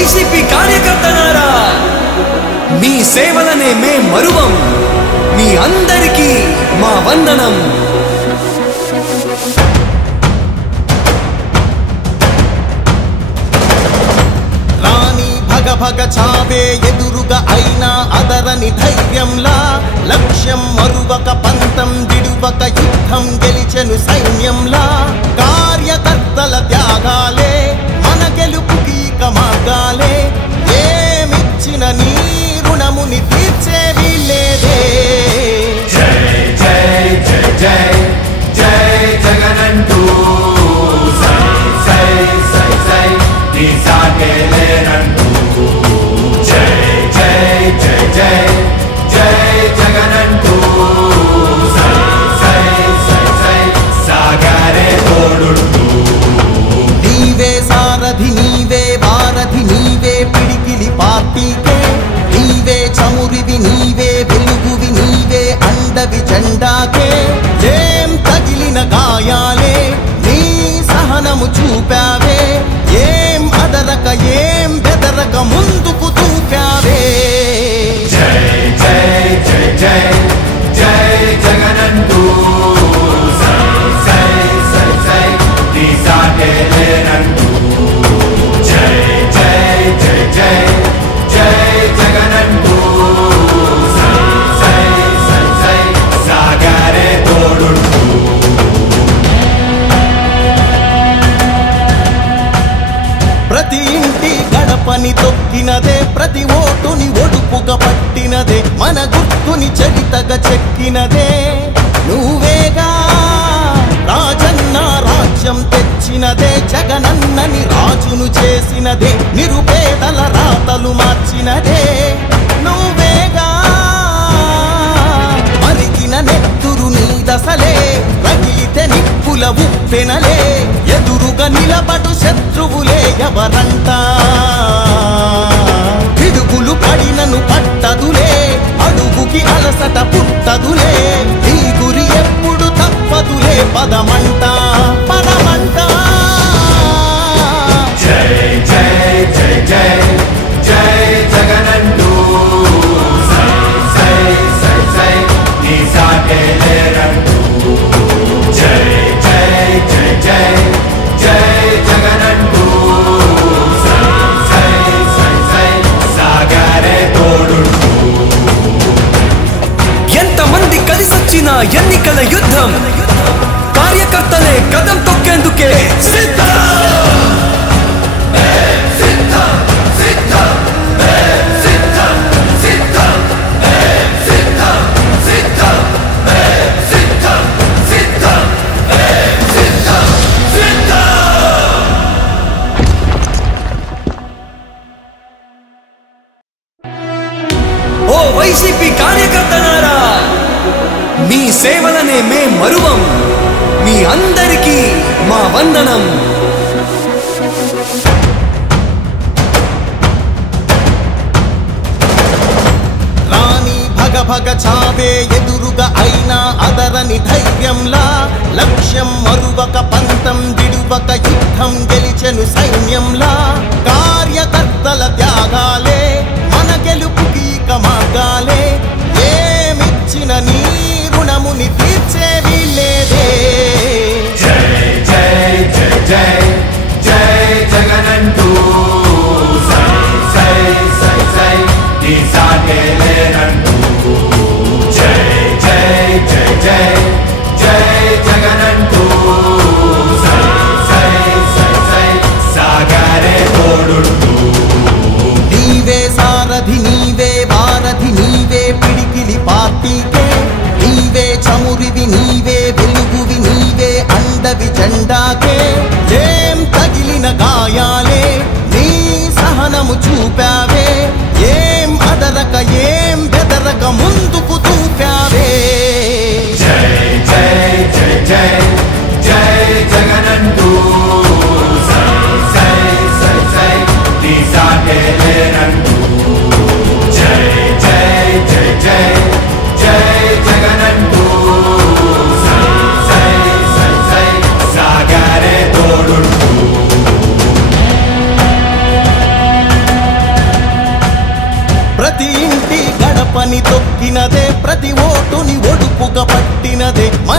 YCP కార్యకర్తలారా, మీ సేవలనే మే మరువం. మీ అందరికీ మా వందనం. భగ చావే ఎదురుగా అయినా అదరని ధైర్యంలా, లక్ష్యం మరువక పంతం విడువక యుద్ధం గెలిచెను సైన్యంలా. కార్యకర్తల త్యాగాలే మన గెలుపుకి మార్గాలే. ఏమిచ్చిన నీ రుణముని తీర్చేవి లేదే. జై జై జై జై జై జగనంటూ సై సై సై సై నీ సాగే లేనంటూ. జై జై జై జై జై జగనంటూ సై సై సై సై సాగరే తోడుంటూ. నీవే సారథి నీవే వారధి నీవే పిడికిలి పార్టీకే. నీవే చమురివి నీవే వెలుగువి నీవే అండవి జెండాకే. ఏం తగిలిన గాయాలే నీ సహనము చూపావే. ఏం అదరక ఏం బెదరక ముందుకు దూకావే. జై జై జై జై జై జగనంటూ సై సై సై సై నీ సాగే లేనంటూ. జై జై జై జై జై జగనంటూ సై సై సై సై సాగరే తోడుంటూ. ప్రతి ఇంటి గడపని తొక్కినదే, ప్రతి ఓటుని ఒడుపుగా పట్టినదే, మన గుర్తుని చరితగా చెక్కినదే నువ్వేగా. రాజన్న రాజ్యం తెచ్చినదే, జగనన్నని రాజును చేసినదే, నిరుపేదల రాతలు మార్చినదే నువ్వేగా. మరిగిన నెత్తురు నీ దశలే, రగిలితే నిప్పుల ఉప్పెనలే. ఎదురుగా నిలబడు శత్రువులే ఎవరంట. పిడుగులు పడినను పట్టదులే, అడుగుకి అలసట పుట్టదులే. ఈ గురి ఎప్పుడు తప్పదులే, పదమంట పదమంట. జై జై జై జై జై జగనంటూ సై సై సై సై నీ సాగే లేనంటూ. జై జై జై జై జై జగనంటూ సై సై సై సై సాగరే తోడుంటూ. ఎంతమంది కలిసొచ్చిన ఎన్నికల యుద్ధం, కార్యకర్తలే కదం తొక్కేందుకే సిద్ధం. ఓ వైసీపీ కార్యకర్తలారా, మీ సేవలనే మే మరువం. మీ అందరికీ మా వందనం. భగ చావే ఎదురుగా అయినా అదరని ధైర్యంలా, లక్ష్యం మరువక పంతం విడువక యుద్ధం గెలిచెను సైన్యంలా. కార్యకర్తల త్యాగాలే మన గెలుపుకి మార్గాలే. ఏమిచ్చిన నీ రుణముని తీర్చేవి లేదే. జై జై జై జై జై జగనంటూ సై సై సై సై నీ సాగే లేనంటూ. జై జై జై జై జై జగనంటూ సై సై సై సై సాగరే తోడుంటూ. నీవే సారథి నీవే వారధి నీవే పిడికిలి పార్టీకే. నీవే చమురి ప్రతి ఇంటి గడపని తొక్కినదే, ప్రతి ఓటుని ఒడుపుగా పట్టినదే మన